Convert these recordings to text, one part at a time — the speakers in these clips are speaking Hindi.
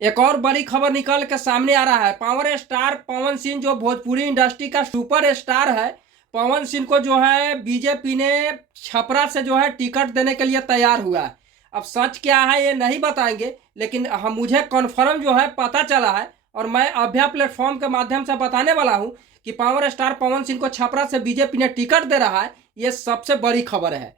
एक और बड़ी खबर निकल के सामने आ रहा है। पावर स्टार पवन सिंह जो भोजपुरी इंडस्ट्री का सुपर स्टार है, पवन सिंह को जो है बीजेपी ने छपरा से जो है टिकट देने के लिए तैयार हुआ है। अब सच क्या है ये नहीं बताएंगे, लेकिन हम मुझे कन्फर्म जो है पता चला है और मैं अभ्या प्लेटफॉर्म के माध्यम से बताने वाला हूं कि पावर स्टार पवन सिंह को छपरा से बीजेपी ने टिकट दे रहा है। ये सबसे बड़ी खबर है।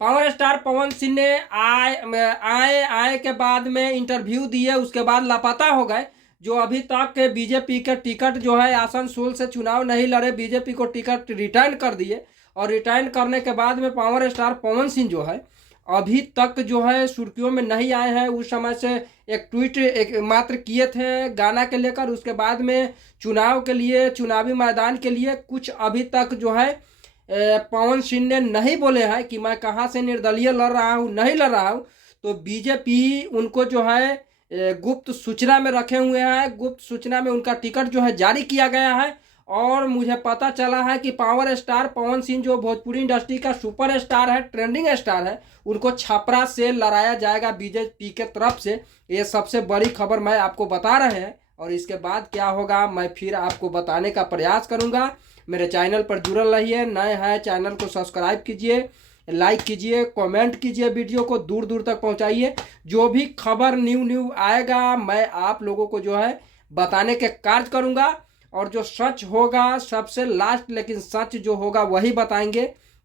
पावर स्टार पवन सिंह ने आए आए के बाद में इंटरव्यू दिए, उसके बाद लापता हो गए। जो अभी तक के बीजेपी के टिकट जो है आसनसोल से चुनाव नहीं लड़े, बीजेपी को टिकट रिटर्न कर दिए। और रिटर्न करने के बाद में पावर स्टार पवन सिंह जो है अभी तक जो है सुर्खियों में नहीं आए हैं। उस समय से एक ट्वीट एक मात्र किए थे गाना के लेकर, उसके बाद में चुनाव के लिए, चुनावी मैदान के लिए कुछ अभी तक जो है पवन सिंह ने नहीं बोले हैं कि मैं कहाँ से निर्दलीय लड़ रहा हूँ, नहीं लड़ रहा हूँ। तो बीजेपी उनको जो है गुप्त सूचना में रखे हुए हैं। गुप्त सूचना में उनका टिकट जो है जारी किया गया है। और मुझे पता चला है कि पावर स्टार पवन सिंह जो भोजपुरी इंडस्ट्री का सुपर स्टार है, ट्रेंडिंग स्टार है, उनको छपरा से लड़ाया जाएगा बीजेपी के तरफ से। ये सबसे बड़ी खबर मैं आपको बता रहे हैं और इसके बाद क्या होगा मैं फिर आपको बताने का प्रयास करूंगा। मेरे चैनल पर जुड़ल रहिए, नए हैं चैनल को सब्सक्राइब कीजिए, लाइक कीजिए, कमेंट कीजिए, वीडियो को दूर दूर तक पहुंचाइए। जो भी खबर न्यू आएगा मैं आप लोगों को जो है बताने के कार्य करूंगा। और जो सच होगा सबसे लास्ट, लेकिन सच जो होगा वही बताएंगे,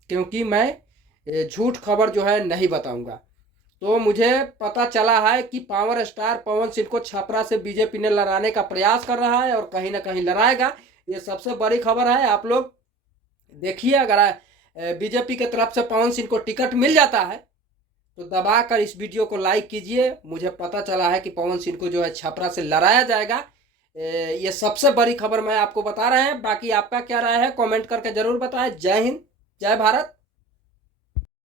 क्योंकि मैं झूठ खबर जो है नहीं बताऊंगा। तो मुझे पता चला है कि पावर स्टार पवन सिंह को छपरा से बीजेपी ने लड़ाने का प्रयास कर रहा है और कहीं ना कहीं लड़ाएगा। ये सबसे बड़ी खबर है। आप लोग देखिए, अगर बीजेपी के तरफ से पवन सिंह को टिकट मिल जाता है तो दबाकर इस वीडियो को लाइक कीजिए। मुझे पता चला है कि पवन सिंह को जो है छपरा से लड़ाया जाएगा। ये सबसे बड़ी खबर मैं आपको बता रहे हैं। बाकी आपका क्या राय है कमेंट करके जरूर बताएं। जय हिंद, जय भारत।